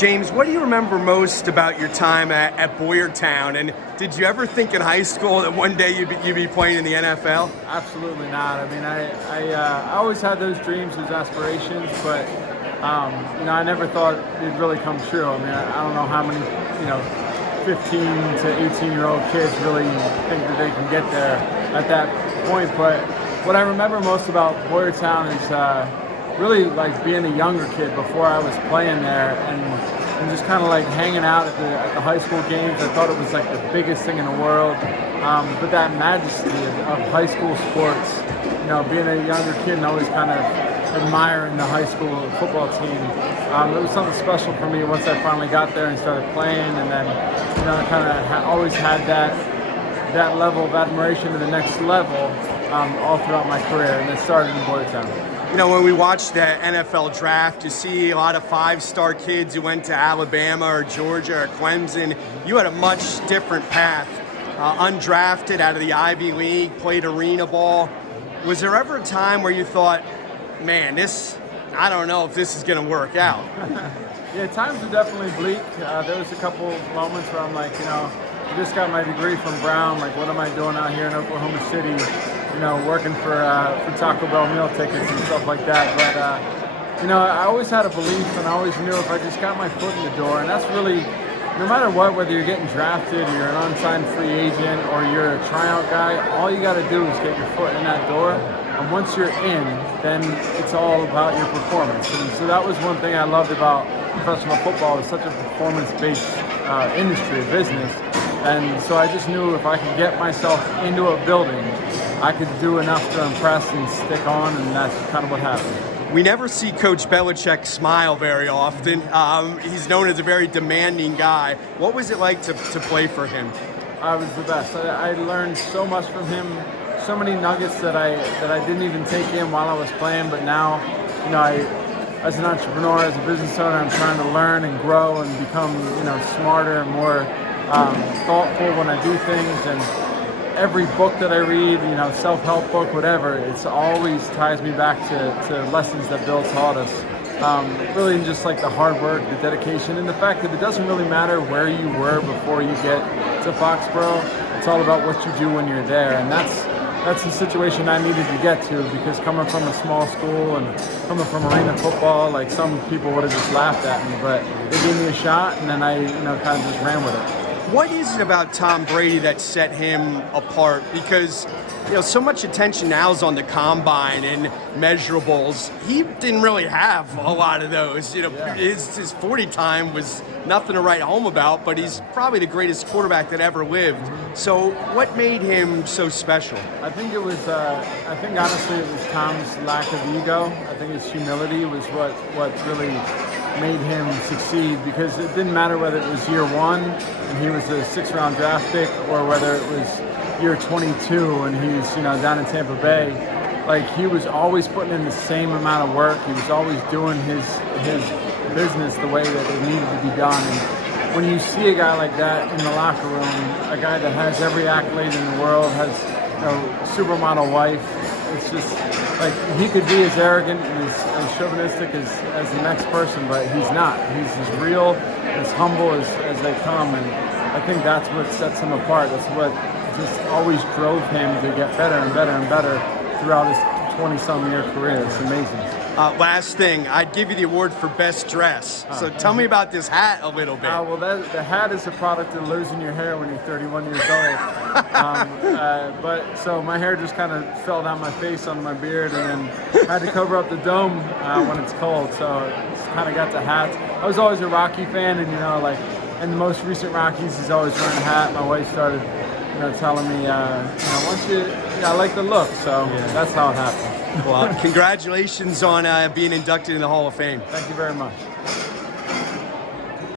James, what do you remember most about your time at Boyertown? And did you ever think in high school that one day you'd be playing in the NFL? Absolutely not. I mean, I always had those dreams, those aspirations, but I never thought it'd really come true. I mean, I don't know how many 15 to 18-year-old kids really think that they can get there at that point. But what I remember most about Boyertown is really like being a younger kid before I was playing there, and just kind of like hanging out at the high school games. I thought it was like the biggest thing in the world. But that majesty of high school sports, being a younger kid and always kind of admiring the high school football team, it was something special for me once I finally got there and started playing. And then I kind of always had that level of admiration to the next level all throughout my career, and it started in Boyertown. When we watch the NFL draft, you see a lot of five-star kids who went to Alabama or Georgia or Clemson. You had a much different path. Undrafted out of the Ivy League, played arena ball. Was there ever a time where you thought, man, I don't know if this is going to work out? Yeah, times were definitely bleak. There was a couple moments where I'm like, I just got my degree from Brown. Like, what am I doing out here in Oklahoma City? Working for Taco Bell meal tickets and stuff like that. But I always had a belief, and I always knew if I just got my foot in the door, and that's really, no matter what, whether you're getting drafted, or you're an unsigned free agent, or you're a tryout guy, all you got to do is get your foot in that door. And once you're in, then it's all about your performance. And so that was one thing I loved about professional football. It's such a performance-based industry, business. And so I just knew if I could get myself into a building, I could do enough to impress and stick on, and that's kind of what happened. We never see Coach Belichick smile very often. He's known as a very demanding guy. What was it like to play for him? I was the best. I learned so much from him, so many nuggets that I didn't even take in while I was playing, but now, as an entrepreneur, as a business owner, I'm trying to learn and grow and become, smarter and more thoughtful when I do things. And every book that I read, self-help book, whatever, it's always ties me back to lessons that Bill taught us. Really just like the hard work, the dedication, and the fact that it doesn't really matter where you were before you get to Foxborough. It's all about what you do when you're there, and that's the situation I needed to get to, because coming from a small school and coming from arena football, like some people would have just laughed at me, but they gave me a shot, and then I kind of just ran with it. What is it about Tom Brady that set him apart? Because so much attention now is on the combine and measurables. He didn't really have a lot of those. His 40 time was nothing to write home about, but he's probably the greatest quarterback that ever lived. So what made him so special? I think it was, honestly it was Tom's lack of ego. I think his humility was what really made him succeed, because it didn't matter whether it was year one and he was a 6th-round draft pick, or whether it was year 22 and he's down in Tampa Bay. Like, he was always putting in the same amount of work. He was always doing his business the way that it needed to be done. And when you see a guy like that in the locker room, a guy that has every accolade in the world, has supermodel wife, it's just like, he could be as arrogant and as chauvinistic as the next person, but he's not. He's as real, as humble as they come, and I think that's what sets him apart. That's what just always drove him to get better and better and better throughout his 20-some-year career. It's amazing. Last thing, I'd give you the award for best dress. So tell me about this hat a little bit. Well, the hat is a product of losing your hair when you're 31 years old. But so my hair just kind of fell down my face onto my beard, and then I had to cover up the dome when it's cold. So it's kind of got the hat. I was always a Rocky fan, and in the most recent Rockies, he's always wearing a hat. My wife started, telling me, I like the look. So that's how it happened. Well, congratulations on being inducted in the Hall of Fame. Thank you very much.